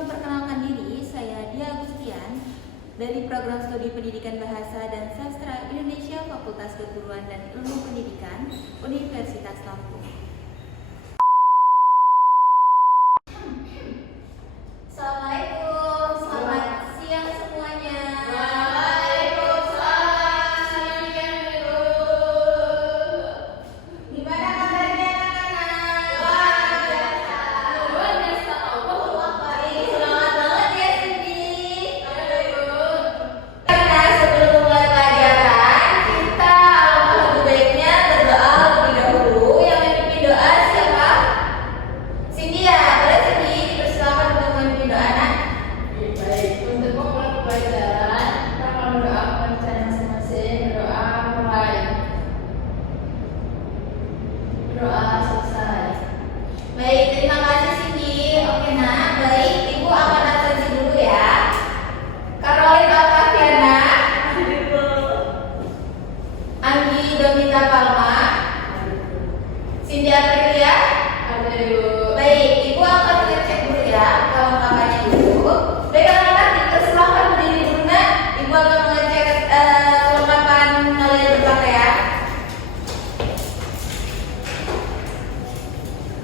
memperkenalkan diri, saya Dia Agustian dari Program Studi Pendidikan Bahasa dan Sastra Indonesia Fakultas Keguruan dan Ilmu Pendidikan Universitas Lampung. Assalamualaikum, selamat siang semuanya.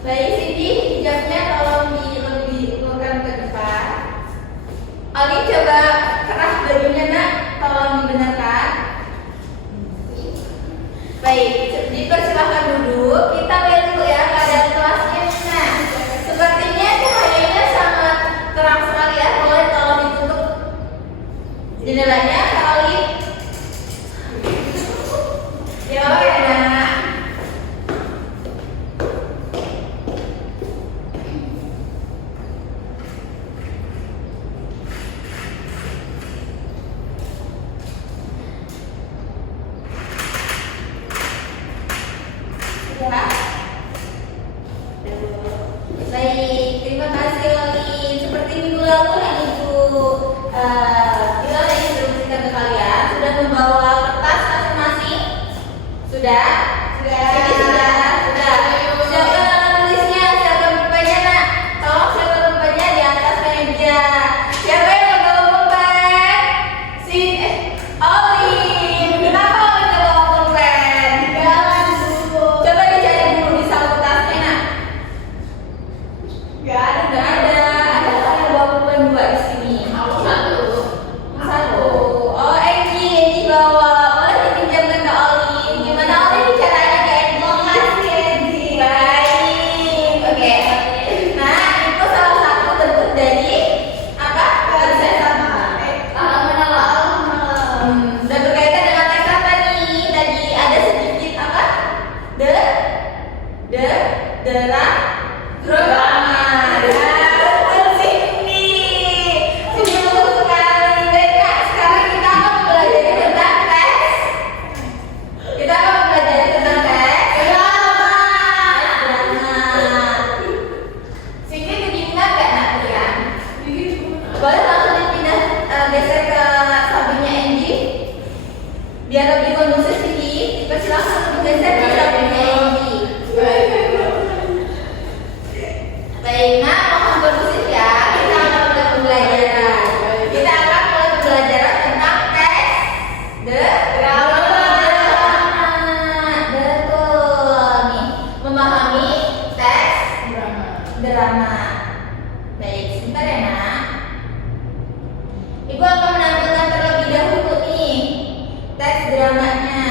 Baik, Cindy, hijabnya tolong lebih ulurkan ke depan. Oli, coba kerah bajunya, nak. Tolong dibenarkan. Baik, dipersilahkan duduk. Kita lihat dulu ya keadaan kelasnya. Nah, sepertinya cahayanya sangat terang sekali ya. Boleh tolong ditutup jendelanya, Kak Oli. Ya, nak. Baik, terima kasih Oli. Seperti minggu lalu yang Ibu bilang yang diinstruksikan ke kalian, sudah membawa kertas masing-masing? Sudah? Jadi sudah. Siapa tulisnya? Siapa pulpennya, nak? Tolong siapa pulpennya di atas meja. Siapa yang membawa pulpen? Oli. Kenapa Oli nggak bawa pulpen? Coba dicari dulu di saku tasnya, nak. Gak ada. Ada yang bawa pulpen dua di sini. Satu. Oh, Enggi bawa. Boleh dipinjamkan ke Oli. Gimana Oli caranya ke Enggi? Baik. Oke. Nah, itu salah satu bentuk dari apa? Dan berkaitan dengan teks apa nih? Tadi ada sedikit apa? Drama. Boleh langsung dipindah geser ke sampingnya Enggi biar lebih kondusif sih. Dipersilakan untuk geser ke sampingnya Enggi. Baik, nah mohon kondusif ya. Kita akan mulai pembelajaran. Kita akan mulai pembelajaran tentang teks drama. Betul nih, memahami teks drama. Baik, sebentar ya, nak. Ibu akan menampilkan terlebih dahulu nih teks dramanya.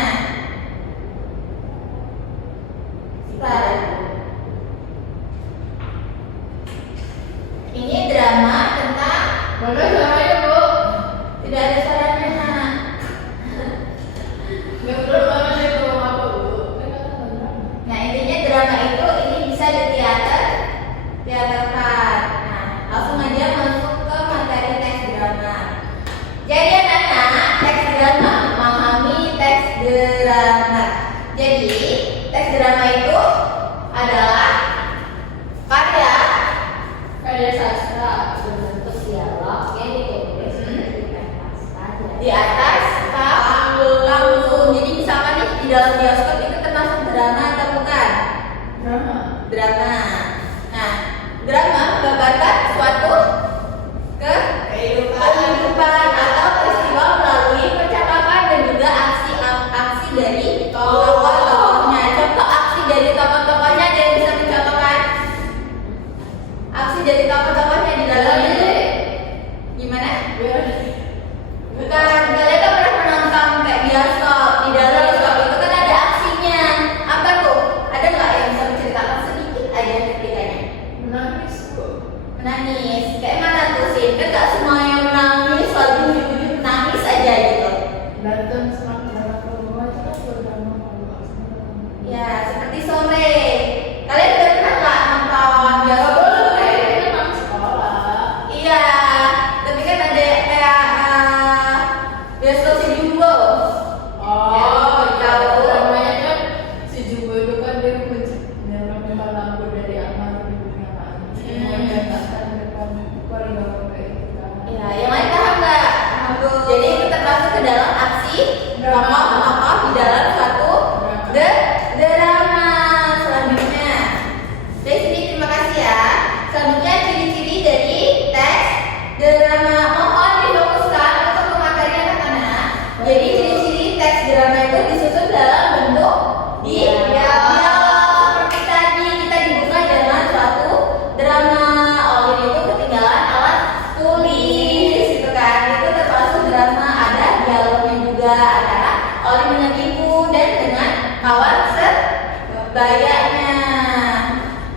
Oli dengan ibu dan dengan kawan sebayanya.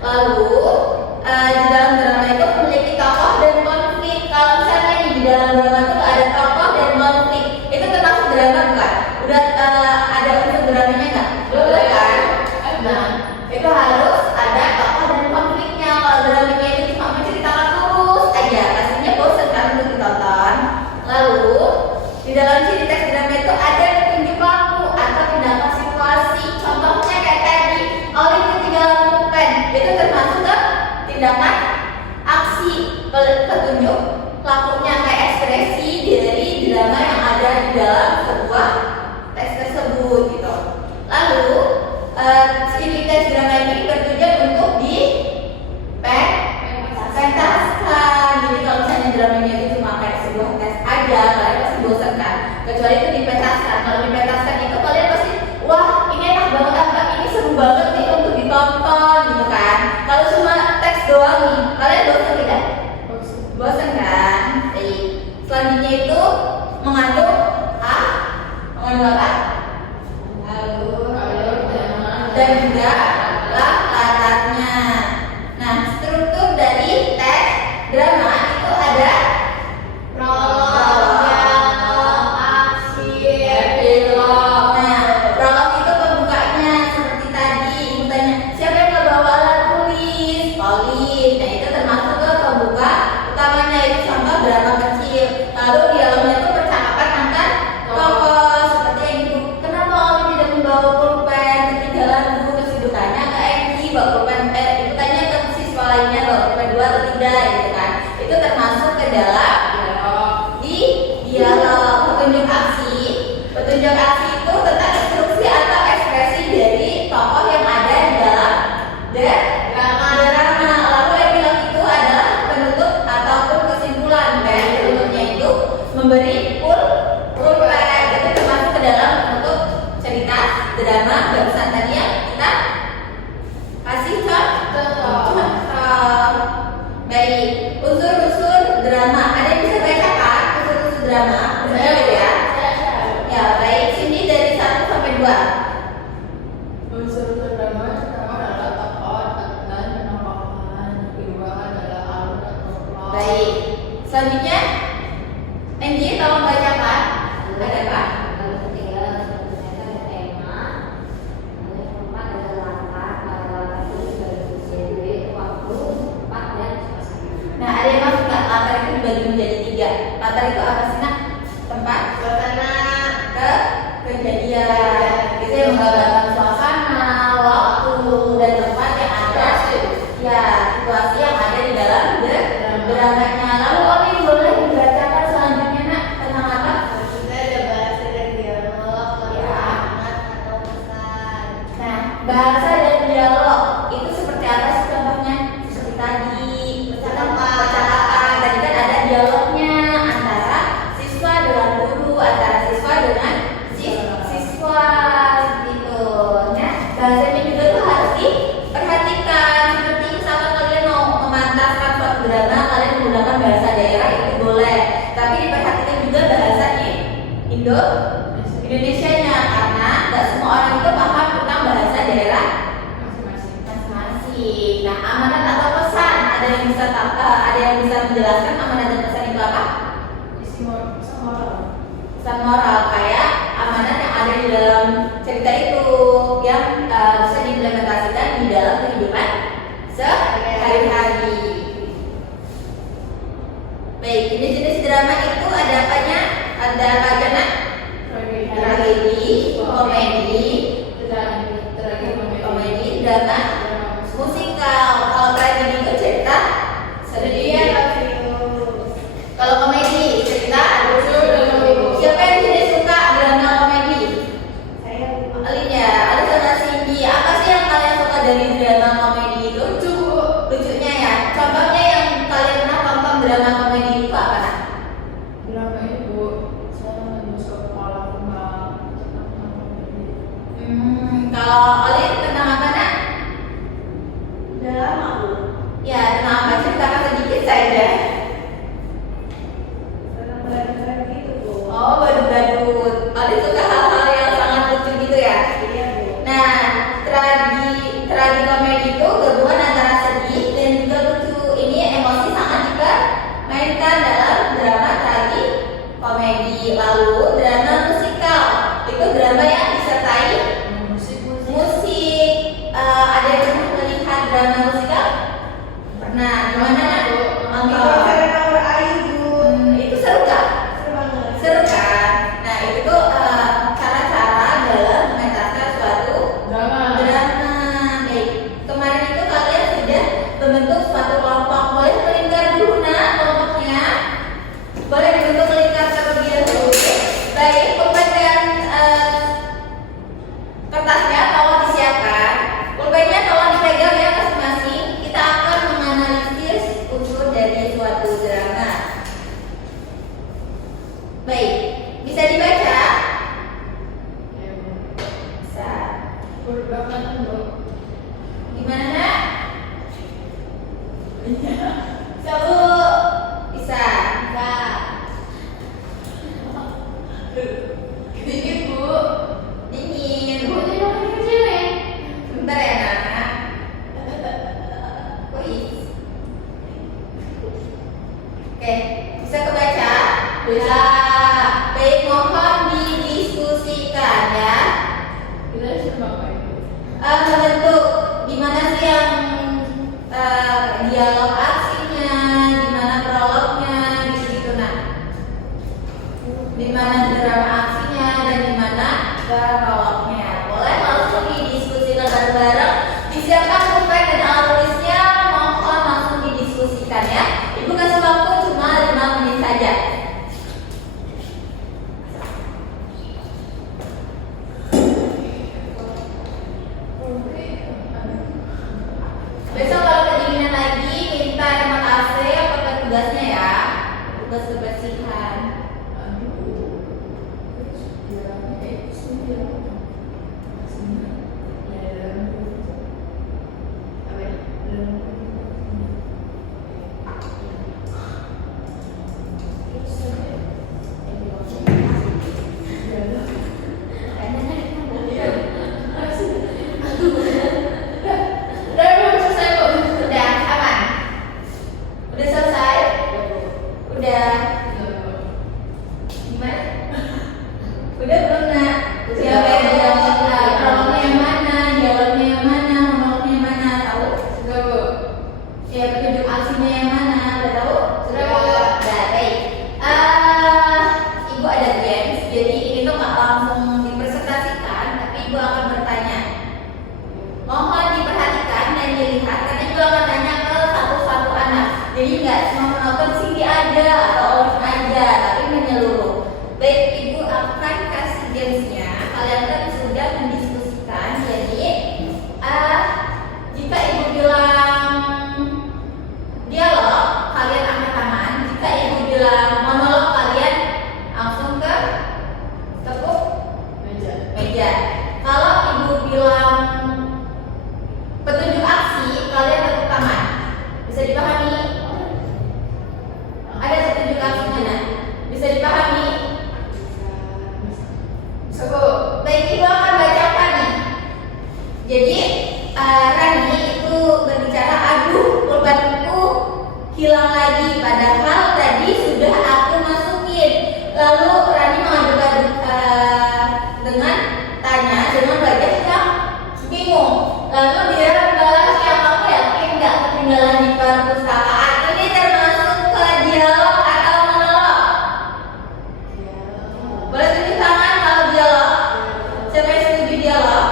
Lalu di dalam drama itu memiliki tokoh dan konflik. Kalau misalnya nih di dalam drama itu ada tokoh dan konflik, itu termasuk drama bukan? Udah ada unsur dramanya nggak? Belum kan? Nah, itu harus ada tokoh dan konfliknya. Kalau dramanya itu cuma menceritakan lurus aja, pastinya bosan kan untuk ditonton. Lalu di dalam cerita drama itu ada petunjuk lampu atau tindakan situasi. Contohnya kayak tadi, Oli ketinggalan pulpen, itu termasuk ke tindakan aksi. Petunjuk lampunya kayak ekspresi dari drama yang ada di dalam sebuah teks tersebut gitu. Lalu tes drama ini bertujuan untuk dipentaskan. Jadi kalau misalnya dramanya itu cuma kayak sebuah tes aja, kalian pasti bosan kan? Kecuali itu dipentaskan. Kalau dipentaskan itu kalian pasti, wah ini enak banget, apa ini seru banget nih untuk ditonton gitu kan? Kalau cuma teks doang nih, kalian bosan tidak? Bosan kan? Jadi selanjutnya itu mengandung apa? Dan juga latarnya. Nah, struktur dari teks drama itu ada prolog, aksi, epilog. Nah, prolog itu pembukanya seperti tadi. Tanya, siapa yang membawa alat tulis? Pauline. Nah, itu termasuk ke pembuka utamanya, itu contoh drama kecil. Lalu dialognya itu percakapan antar tokoh seperti yang ibu, kenapa Oli tidak membawa pulpen? Ketinggalan bu, terus ibu tanya ke Egi bawa pulpen, ibu tanya ke siswa lainnya bawa pulpen 2 atau 3 gitu kan. Itu termasuk ke dalam dialog. Petunjuk aksi itu tentang instruksi atau ekspresi dari tokoh yang ada di dalam drama. Lalu epilog itu adalah penutup ataupun kesimpulan, dan penutupnya itu memberi pulpen. Itu termasuk ke dalam penutup cerita drama barusan tadi yang kita kasih contoh. Baik, unsur-unsur drama. Ada yang bisa baca kan unsur-unsur drama? Bisa ya? Ya, baik. Sini dari 1 sampai 2. Unsur drama pertama adalah tokoh dan penokohan, kedua adalah alur atau plot. Baik. Selanjutnya, Enggi tolong bacakan. Ada apa? Lalu ketiga ada tema, lalu yang keempat ada latar, latar itu dari jadi waktu, tempat dan suasana. Nah, ada yang masuk nggak? Latar itu dibagi menjadi 3. Latar itu apa sih, Nak? Tempat, suasana, kejadian. Itu yang menggambarkan suasana, waktu, dan tempat yang ada. Ya, situasi yang ada di dalam dramanya. Lalu Oli boleh dibacakan selanjutnya, Nak, tentang apa? Maksudnya ada bahasa dan dialog, kalimat atau pesan. Nah, bahasa dan dialog itu seperti apa sih contohnya? Seperti tadi, percakapan. Tadi kan ada dialognya antara siswa dengan guru, antara siswa dengan siswa gitu. Nah, bahasanya juga tuh harus diperhatikan. Seperti misalkan kalian mau memantaskan suatu drama, kalian menggunakan bahasa daerah itu boleh. Tapi diperhatikan juga bahasa Indonesianya, karena nggak semua orang itu paham tentang bahasa daerah masing-masing. Nah, amanat atau pesan, ada yang bisa menjelaskan amanat dan pesan itu apa? Pesan moral, kayak amanat yang ada di dalam cerita itu yang bisa diimplementasikan di dalam kehidupan sehari-hari. Baik, jenis-jenis drama itu ada apanya? Ada apa aja, Nak? Tragedi, komedi, drama, musikal. Kalau tragedi itu cerita sedih. Kalau komedi cerita siapa yang jadi suka drama komedi? Alin ya, Alin sama Cindy. Apa sih yang kalian suka dari drama komedi itu? Lucunya ya. Contohnya yang kalian pernah tonton drama komedi itu apa, Nak? Drama itu saya menuju sekolah kembang. Kalau Alin tentang apa, Nak? Dalam aku Ya, tentang apa? Ceritakan sedikit saja. gitu Bu. Oh, badut-badut. Alin suka hal-hal yang Sebelah kanan Bu. Gimana nak? Bisa Bu? Bisa. Dikit Bu. Dingin. Bu, ini yang kecil ya? Bentar ya nak. Wih. Oke, bisa kebaca? Bisa. Baik, mohon didiskusikan ya. Kita disuruh ngapain Bu? Bentuk gimana sih yang dialog aksinya, gimana prolognya, gitu-gitu nak. Dimana drama aksinya dan dimana prolognya. Boleh langsung didiskusikan bareng-bareng. Disiapkan pulpen dan alat tulisnya, mohon langsung didiskusikan ya. Ibu kasih waktu cuma 5 menit saja. Besok kalau kedinginan lagi minta hemat AC apa tugasnya ya, tugas kebersihan. Udah aman, udah selesai, udah gimana? Udah belum nak? Siapa yang jawab lah? Prolognya yang mana? Dialognya yang mana? Monolognya yang mana? Tahu? Sudah Bu. Ya petunjuk aksinya yang mana? Udah tahu? Sudah, Bu. Udah, baik. Ibu ada games, jadi ini tuh nggak langsung dipresentasikan, tapi ibu akan bertanya. Mohon diperhatikan dan dilihat, karena ibu akan tanya ke satu-satu anak. Jadi nggak cuma menonton sini ada atau orang aja, tapi menyeluruh. Baik, ibu akan kasih gamesnya. Kalian kan sudah mendiskusikan, jadi jika ibu bilang dialog, kalian angkat tangan. Jika ibu bilang monolog, kalian langsung ke tepuk meja. Kalau ibu bilang petunjuk aksi, kalian tepuk tangan. Bisa dipahami? Ada petunjuk aksi mana? Bisa dipahami? Bisa Bu. Baik, ibu akan bacakan nih. Jadi Rani itu berbicara, aduh pulpenku hilang lagi, padahal tadi sudah aku masukin. Lalu Rani mengajukan dengan tanya dengan wajah yang bingung. Lalu dia balas, ya kamu yakin nggak ketinggalan di perpustakaan? Ini termasuk ke dialog atau monolog? Boleh tunjuk tangan kalau dialog. Siapa yang setuju dialog?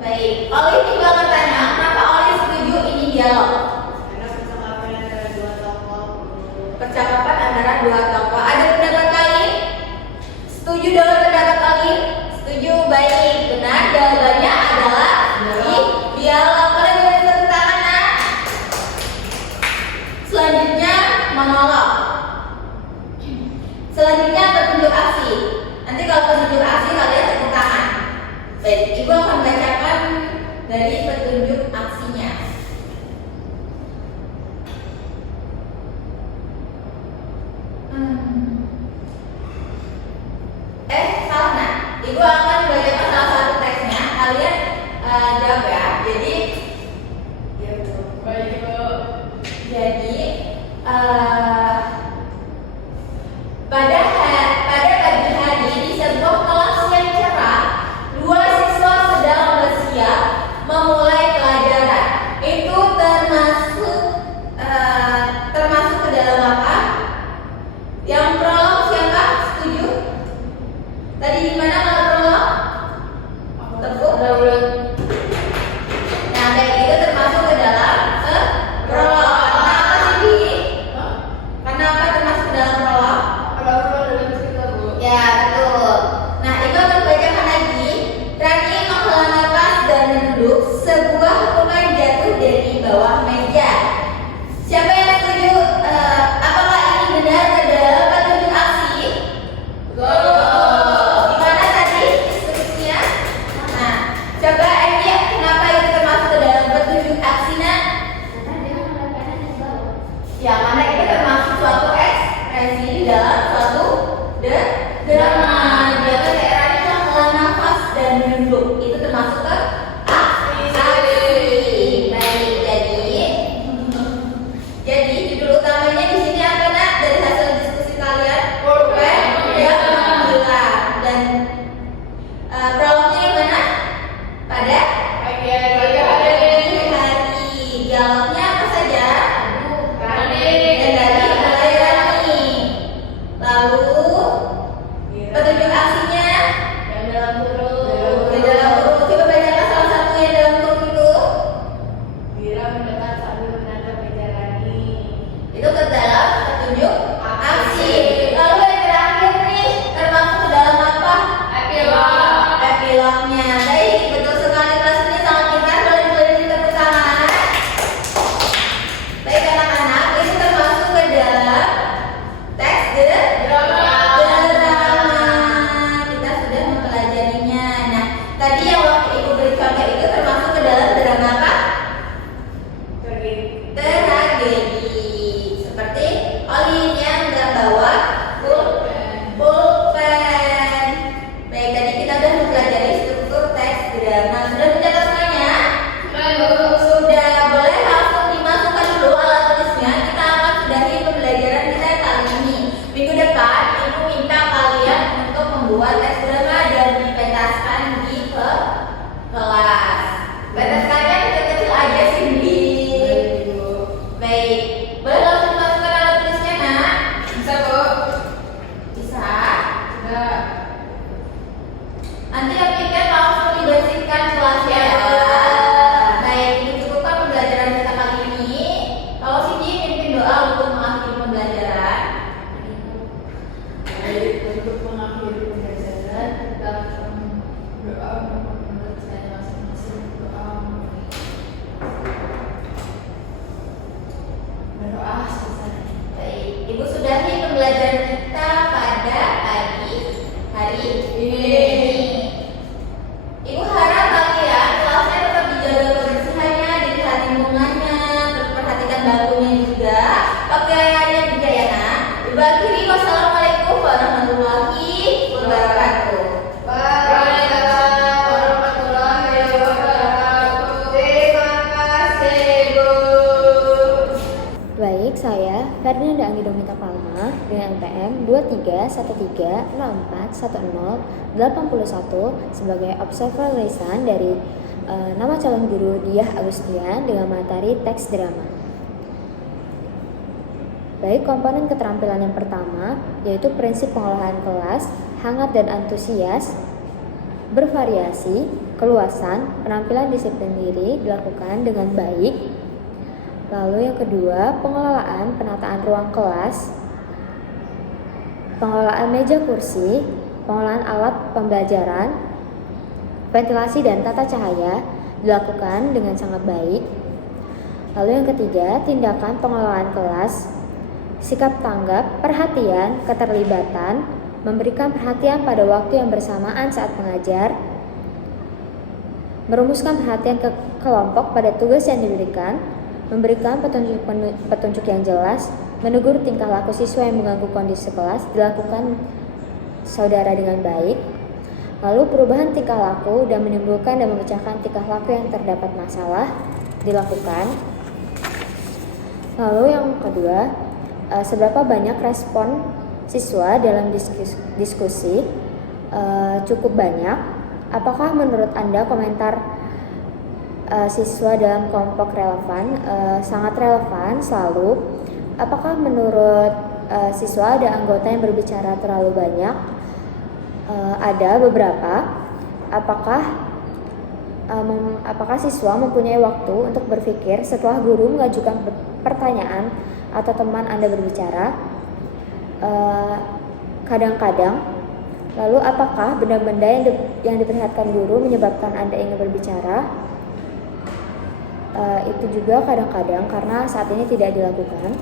Baik, Oli juga akan tanya, kenapa Oli setuju ini dialog? Percakapan antara dua tokoh. Ada pendapat lain? Setuju dengan pendapat Oli? Setuju, baik, benar. Jawabannya adalah di dialog. Boleh beri tepuk tangan nak? Selanjutnya monolog. Selanjutnya petunjuk aksi. Nanti kalau petunjuk aksi kalian tepuk tangan. Baik, ibu akan bacakan dari petunjuk aksinya. Salah nak. Ibu akan bacakan salah satu teksnya. Kalian jawab ya. Jadi, ya betul. Baik Bu. Jadi pada pagi hari di sebuah kelas yang cerah, dua siswa sedang bersiap memulai pelajaran. Itu termasuk ke dalam apa? Yang prolog siapa? Setuju? Tadi gimana kalau prolog? Tepuk. Nah, kayak gitu termasuk ke dalam prolog. Kenapa sih Bi? Kenapa termasuk ke dalam prolog? Ada perlu dalam cerita Bu. Ya, betul. Nah, itu akan bacakan lagi. Rani menghela nafas dan duduk. Sebuah pulpen jatuh dari bawah meja. Siapa yang setuju? Apakah ini benar adalah petunjuk aksi? Gimana tadi kelas. Batas kalian kecil-kecil aja sih, Bi. Baik. Boleh langsung masukkan alat tulisnya, Nak? Bisa kok. Bisa. Sudah. Nanti yang pikir langsung dibersihkan kelasnya ya. Baik, dicukupkan pembelajaran kita kali ini. Kalau Cindy pimpin doa untuk mengakhiri pembelajaran. Baik, untuk mengakhiri pembelajaran kita berdoa menurut saya masing-masing doa. Berdoa selesai. Baik, Ibu sudahi pembelajaran kita pada pagi hari ini. Ibu harap kalian kelasnya tetap dijaga kebersihannya, dilihat lingkungannya, terus perhatikan bangkunya juga, pakaiannya juga ya, Nak. Ibu akhiri, wassalamualaikum warahmatullahi wabarakatuh. Waalaikumsalam warahmatullahi wabarakatuh. Terima kasih, Bu. Baik, saya Fernanda Anggidomita Palma dengan NPM 2313141081 sebagai observer lisan dari nama calon guru Diah Agustian dengan materi teks drama. Baik, komponen keterampilan yang pertama yaitu prinsip pengolahan kelas, hangat dan antusias, bervariasi, keluasan, penampilan disiplin diri dilakukan dengan baik. Lalu yang kedua, pengelolaan penataan ruang kelas, pengelolaan meja kursi, pengelolaan alat pembelajaran, ventilasi dan tata cahaya dilakukan dengan sangat baik. Lalu yang ketiga, tindakan pengelolaan kelas, sikap tanggap, perhatian, keterlibatan, memberikan perhatian pada waktu yang bersamaan saat mengajar, merumuskan perhatian ke kelompok pada tugas yang diberikan, memberikan petunjuk yang jelas, menegur tingkah laku siswa yang mengganggu kondisi kelas dilakukan saudara dengan baik. Lalu perubahan tingkah laku dan menimbulkan dan memecahkan tingkah laku yang terdapat masalah dilakukan. Lalu yang kedua, seberapa banyak respon siswa dalam diskusi? Cukup banyak. Apakah menurut Anda komentar siswa dalam kelompok relevan? Sangat relevan selalu. Apakah menurut siswa ada anggota yang berbicara terlalu banyak? Ada beberapa. Apakah siswa mempunyai waktu untuk berpikir setelah guru mengajukan pertanyaan atau teman Anda berbicara? Kadang-kadang. Lalu apakah benda-benda yang diperlihatkan guru menyebabkan Anda ingin berbicara? Itu juga kadang-kadang karena saat ini tidak dilakukan.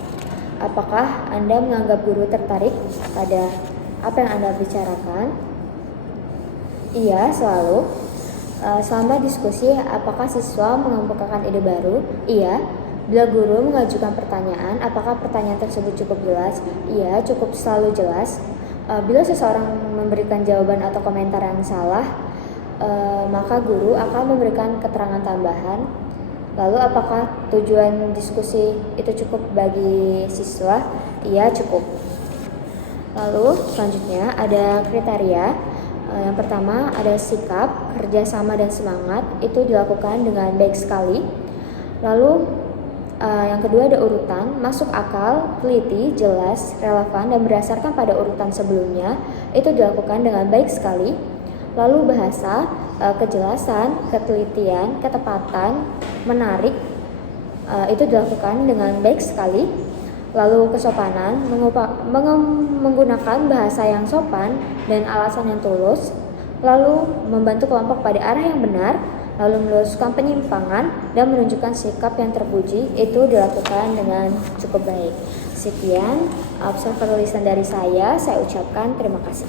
Apakah Anda menganggap guru tertarik pada apa yang Anda bicarakan? Iya, selalu. Selama diskusi, apakah siswa mengemukakan ide baru? Iya. Bila guru mengajukan pertanyaan, apakah pertanyaan tersebut cukup jelas? Iya, cukup selalu jelas. Bila seseorang memberikan jawaban atau komentar yang salah, maka guru akan memberikan keterangan tambahan. Lalu apakah tujuan diskusi itu cukup bagi siswa? Iya, cukup. Lalu selanjutnya ada kriteria. Yang pertama ada sikap, kerjasama dan semangat, itu dilakukan dengan baik sekali. Lalu yang kedua ada urutan, masuk akal, teliti, jelas, relevan dan berdasarkan pada urutan sebelumnya, itu dilakukan dengan baik sekali. Lalu bahasa, kejelasan, ketelitian, ketepatan, menarik, itu dilakukan dengan baik sekali. Lalu kesopanan, menggunakan bahasa yang sopan dan alasan yang tulus. Lalu membantu kelompok pada arah yang benar. Lalu meluruskan penyimpangan dan menunjukkan sikap yang terpuji, itu dilakukan dengan cukup baik. Sekian observer lisan dari saya ucapkan terima kasih.